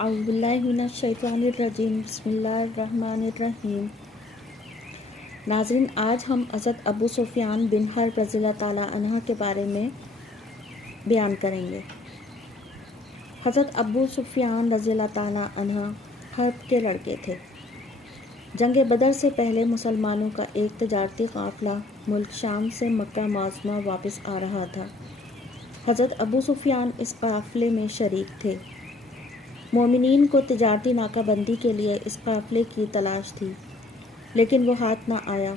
اعوذ باللہ من الشیطان الرجیم بسم اللہ الرحمن الرحیم۔ ناظرین، آج ہم حضرت ابو سفیان بن حرب رضی اللہ تعالیٰ عنہ کے بارے میں بیان کریں گے۔ حضرت ابو سفیان رضی اللہ تعالیٰ عنہ حرب کے لڑکے تھے۔ جنگ بدر سے پہلے مسلمانوں کا ایک تجارتی قافلہ ملک شام سے مکہ معظمہ واپس آ رہا تھا۔ حضرت ابو سفیان اس قافلے میں شریک تھے۔ مومنین کو تجارتی ناکہ بندی کے لیے اس قافلے کی تلاش تھی، لیکن وہ ہاتھ نہ آیا،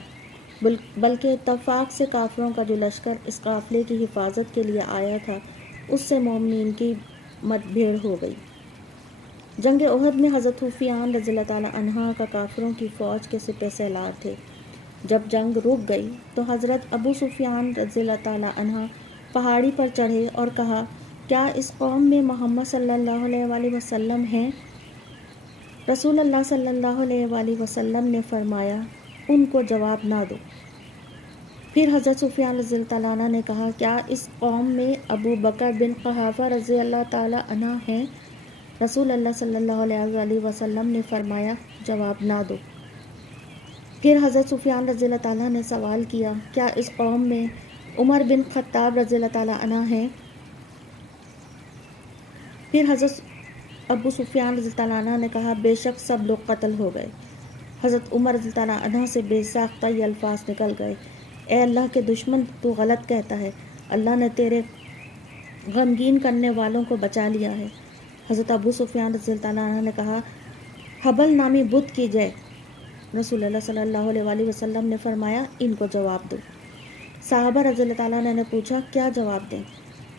بلکہ اتفاق سے کافروں کا جو لشکر اس قافلے کی حفاظت کے لیے آیا تھا، اس سے مومنین کی مت بھیڑ ہو گئی۔ جنگ احد میں حضرت سفیان رضی اللہ تعالیٰ عنہ کا کافروں کی فوج کے سپہ سالار تھے۔ جب جنگ رک گئی تو حضرت ابو سفیان رضی اللہ تعالیٰ عنہ پہاڑی پر چڑھے اور کہا، کیا اس قوم میں محمد صلی اللہ علیہ وآلہ وسلم ہیں؟ رسول اللہ صلی اللہ علیہ وآلہ وسلم نے فرمایا، ان کو جواب نہ دو۔ پھر حضرت سفیان رضی اللہ تعالیٰ عنہ نے کہا، کیا اس قوم میں ابو بکر بن قحافہ رضی اللہ تعالیٰ عنہ ہیں؟ رسول اللہ صلی اللہ علیہ وآلہ وسلم نے فرمایا، جواب نہ دو۔ پھر حضرت سفیان رضی اللہ تعالیٰ نے سوال کیا، کیا اس قوم میں عمر بن خطاب رضی اللہ تعالیٰ عنہ ہیں؟ پھر حضرت ابو سفیان رضی اللہ عنہ نے کہا، بے شک سب لوگ قتل ہو گئے۔ حضرت عمر رضی اللہ عنہ سے بے ساختہ یہ الفاظ نکل گئے، اے اللہ کے دشمن، تو غلط کہتا ہے، اللہ نے تیرے غمگین کرنے والوں کو بچا لیا ہے۔ حضرت ابو سفیان رضی اللہ عنہ نے کہا، حبل نامی بت کی جے۔ رسول اللہ صلی اللہ علیہ وآلہ وسلم نے فرمایا، ان کو جواب دو۔ صحابہ رضی اللہ تعالیٰ عنہ نے پوچھا، کیا جواب دیں؟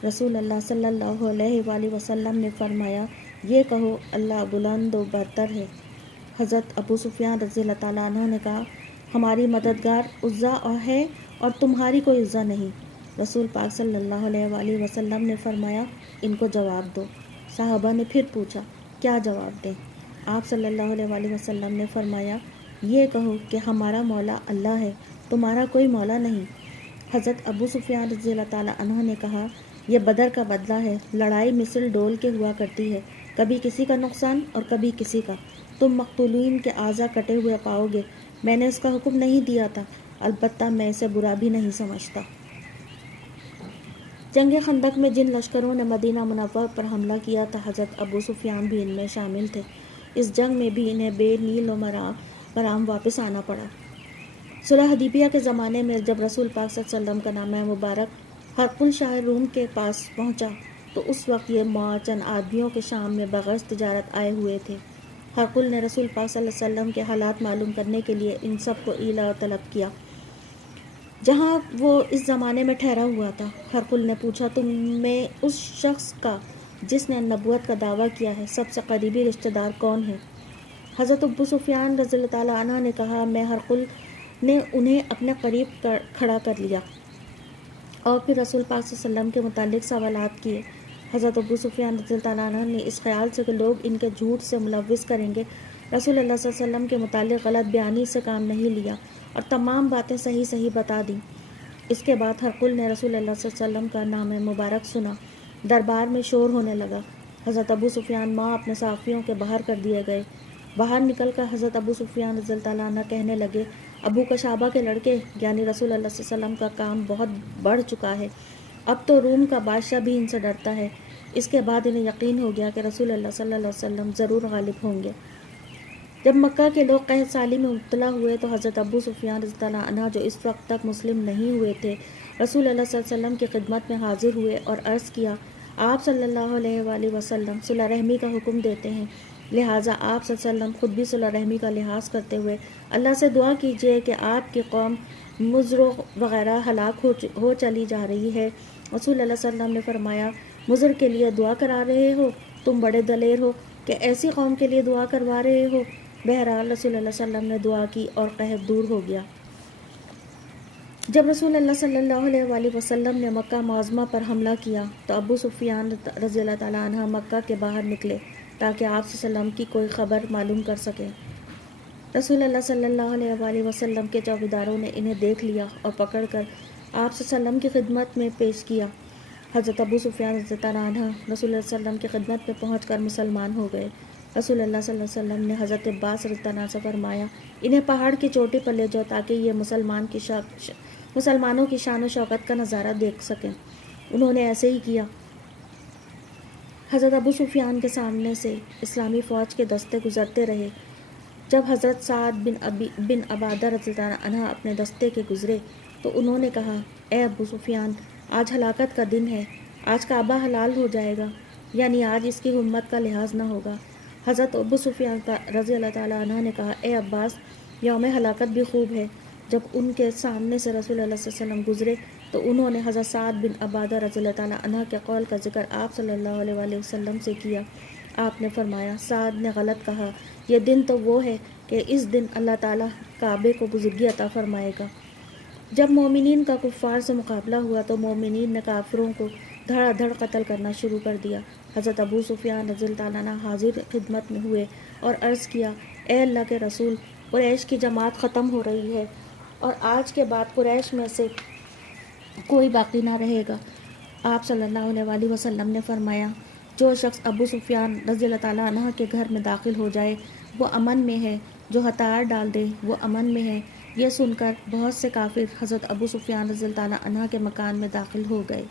رسول اللہ صلی اللہ علیہ وآلہ وسلم نے فرمایا، یہ کہو، اللہ بلند و برتر ہے۔ حضرت ابو سفیان رضی اللہ تعالیٰ عنہ نے کہا، ہماری مددگار عزا ہے اور تمہاری کوئی عزا نہیں۔ رسول پاک صلی اللہ علیہ وآلہ وسلم نے فرمایا، ان کو جواب دو۔ صحابہ نے پھر پوچھا، کیا جواب دیں؟ آپ صلی اللہ علیہ وآلہ وسلم نے فرمایا، یہ کہو کہ ہمارا مولا اللہ ہے، تمہارا کوئی مولا نہیں۔ حضرت ابو سفیان رضی اللہ تعالیٰ عنہ نے کہا، یہ بدر کا بدلہ ہے، لڑائی مثل ڈول کے ہوا کرتی ہے، کبھی کسی کا نقصان اور کبھی کسی کا، تم مقتولین کے اعضاء کٹے ہوئے پاؤ گے، میں نے اس کا حکم نہیں دیا تھا، البتہ میں اسے برا بھی نہیں سمجھتا۔ جنگ خندق میں جن لشکروں نے مدینہ منورہ پر حملہ کیا تھا، حضرت ابو سفیان بھی ان میں شامل تھے۔ اس جنگ میں بھی انہیں بے نیل و مرام واپس آنا پڑا۔ صلح حدیبیہ کے زمانے میں جب رسول پاک صلی اللہ علیہ وسلم کا نامہ مبارک ہرقل شاہ روم کے پاس پہنچا تو اس وقت یہ چند آدمیوں کے شام میں بغرض تجارت آئے ہوئے تھے۔ ہرقل نے رسول پاک صلی اللہ علیہ وسلم کے حالات معلوم کرنے کے لیے ان سب کو ایلا طلب کیا جہاں وہ اس زمانے میں ٹھہرا ہوا تھا۔ ہرقل نے پوچھا، تم میں اس شخص کا جس نے نبوت کا دعویٰ کیا ہے سب سے قریبی رشتہ دار کون ہے؟ حضرت ابو سفیان رضی اللہ تعالیٰ عنہ نے کہا، میں ہرقل نے انہیں اپنے قریب کھڑا کر لیا اور پھر رسول پاک صلی اللہ علیہ وسلم کے متعلق سوالات کیے۔ حضرت ابو سفیان رضی اللہ عنہ نے اس خیال سے کہ لوگ ان کے جھوٹ سے ملوث کریں گے، رسول اللہ صلی اللہ علیہ وسلم کے متعلق غلط بیانی سے کام نہیں لیا اور تمام باتیں صحیح صحیح بتا دیں۔ اس کے بعد ہرقل نے رسول اللہ صلی اللہ علیہ وسلم کا نام مبارک سنا، دربار میں شور ہونے لگا۔ حضرت ابو سفیان اپنے صحافیوں کے باہر کر دیے گئے۔ باہر نکل کر حضرت ابو سفیان رضی اللہ عنہ کہنے لگے، ابو قشابہ کے لڑکے یعنی رسول اللہ صلی اللہ علیہ وسلم کا کام بہت بڑھ چکا ہے، اب تو روم کا بادشاہ بھی ان سے ڈرتا ہے۔ اس کے بعد انہیں یقین ہو گیا کہ رسول اللہ صلی اللہ علیہ وسلم ضرور غالب ہوں گے۔ جب مکہ کے لوگ قحط سالی میں مبتلا ہوئے تو حضرت ابو سفیان رضی اللہ عنہ جو اس وقت تک مسلم نہیں ہوئے تھے، رسول اللہ صلی اللہ علیہ وسلم کی خدمت میں حاضر ہوئے اور عرض کیا، آپ صلی اللہ علیہ وآلہ وسلم صلح رحمی کا حکم دیتے ہیں، لہٰذا آپ صلی اللہ علیہ وسلم خود بھی صلح رحمی کا لحاظ کرتے ہوئے اللہ سے دعا کیجیے کہ آپ کی قوم مضر وغیرہ ہلاک ہو چلی جا رہی ہے۔ رسول اللہ صلی اللہ علیہ وسلم نے فرمایا، مضر کے لیے دعا کرا رہے ہو؟ تم بڑے دلیر ہو کہ ایسی قوم کے لیے دعا کروا رہے ہو۔ بہرحال رسول اللہ صلی اللہ علیہ وسلم نے دعا کی اور قحط دور ہو گیا۔ جب رسول اللہ صلی اللہ علیہ وآلہ وسلم نے مکہ معظمہ پر حملہ کیا تو ابو سفیان رضی اللہ تعالیٰ عنہ مکہ کے باہر نکلے تاکہ آپ صلی اللہ علیہ وسلم کی کوئی خبر معلوم کر سکیں۔ رسول اللہ صلی اللہ علیہ وآلہ وسلم کے چوکیداروں نے انہیں دیکھ لیا اور پکڑ کر آپ صلی اللہ علیہ وسلم کی خدمت میں پیش کیا۔ حضرت ابو سفیان رضی اللہ عنہ رسول اللہ صلی اللہ علیہ وسلم کی خدمت میں پہنچ کر مسلمان ہو گئے۔ رسول اللہ صلی اللہ علیہ وسلم نے حضرت عباس رضی اللہ عنہ سے فرمایا انہیں پہاڑ کی چوٹی پر لے جاؤ تاکہ یہ مسلمانوں کی شان و شوکت کا نظارہ دیکھ سکیں۔ انہوں نے ایسے ہی کیا۔ حضرت ابو سفیان کے سامنے سے اسلامی فوج کے دستے گزرتے رہے۔ جب حضرت سعد بن عبادہ رضی اللہ عنہ اپنے دستے کے گزرے تو انہوں نے کہا اے ابو سفیان، آج ہلاکت کا دن ہے، آج کعبہ حلال ہو جائے گا، یعنی آج اس کی حرمت کا لحاظ نہ ہوگا۔ حضرت ابو سفیان رضی اللہ تعالیٰ عنہ نے کہا اے عباس، یوم ہلاکت بھی خوب ہے۔ جب ان کے سامنے سے رسول اللہ صلی اللہ علیہ وسلم گزرے تو انہوں نے حضرت سعد بن عبادہ رضی اللہ تعالیٰ عنہ کے قول کا ذکر آپ صلی اللہ علیہ وآلہ وسلم سے کیا۔ آپ نے فرمایا سعد نے غلط کہا، یہ دن تو وہ ہے کہ اس دن اللہ تعالیٰ کعبے کو بزرگی عطا فرمائے گا۔ جب مومنین کا کفار سے مقابلہ ہوا تو مومنین نے کافروں کو دھڑا دھڑ قتل کرنا شروع کر دیا۔ حضرت ابو سفیان رضی اللہ تعالیٰ عنہ حاضر خدمت میں ہوئے اور عرض کیا اے اللہ کے رسول، قریش کی جماعت ختم ہو رہی ہے اور آج کے بعد قریش میں سے کوئی باقی نہ رہے گا۔ آپ صلی اللہ علیہ وآلہ وسلم نے فرمایا جو شخص ابو سفیان رضی اللہ تعالیٰ عنہ کے گھر میں داخل ہو جائے وہ امن میں ہے، جو ہتھیار ڈال دے وہ امن میں ہے۔ یہ سن کر بہت سے کافر حضرت ابو سفیان رضی اللہ تعالیٰ عنہ کے مکان میں داخل ہو گئے۔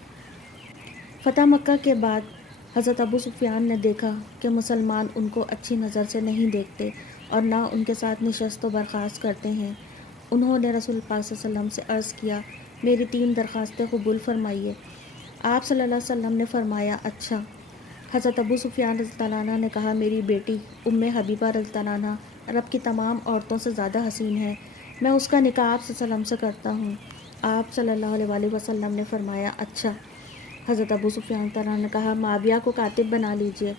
فتح مکہ کے بعد حضرت ابو سفیان نے دیکھا کہ مسلمان ان کو اچھی نظر سے نہیں دیکھتے اور نہ ان کے ساتھ نشست و برخاست کرتے ہیں۔ انہوں نے رسول پاک صلی اللہ علیہ وسلم سے عرض کیا میری 3 درخواستیں قبول فرمائیے۔ آپ صلی اللہ علیہ وسلم نے فرمایا اچھا۔ حضرت ابو سفیان رضی اللہ عنہ نے کہا میری بیٹی ام حبیبہ رضی اللہ عنہ عرب کی تمام عورتوں سے زیادہ حسین ہے، میں اس کا نکاح آپ صلی اللہ علیہ وسلم سے کرتا ہوں۔ آپ صلی اللہ علیہ وآلہ وسلم نے فرمایا اچھا۔ حضرت ابو سفیان رضی اللہ عنہ نے کہا معاویہ کو کاتب بنا لیجئے۔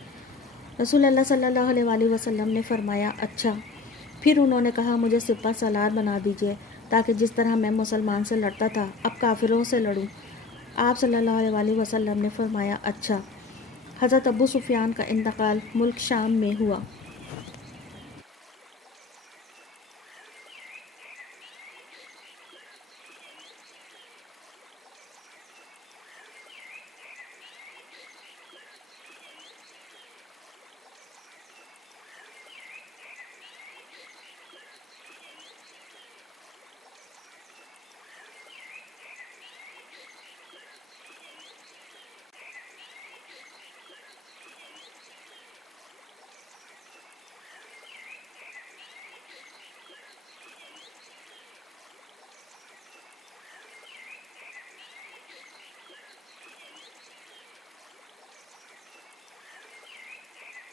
رسول اللہ صلی اللہ علیہ وآلہ وسلم نے فرمایا اچھا۔ پھر انہوں نے کہا مجھے سپہ سالار بنا دیجئے تاکہ جس طرح میں مسلمان سے لڑتا تھا اب کافروں سے لڑوں۔ آپ صلی اللہ علیہ وآلہ وسلم نے فرمایا اچھا۔ حضرت ابو سفیان کا انتقال ملک شام میں ہوا۔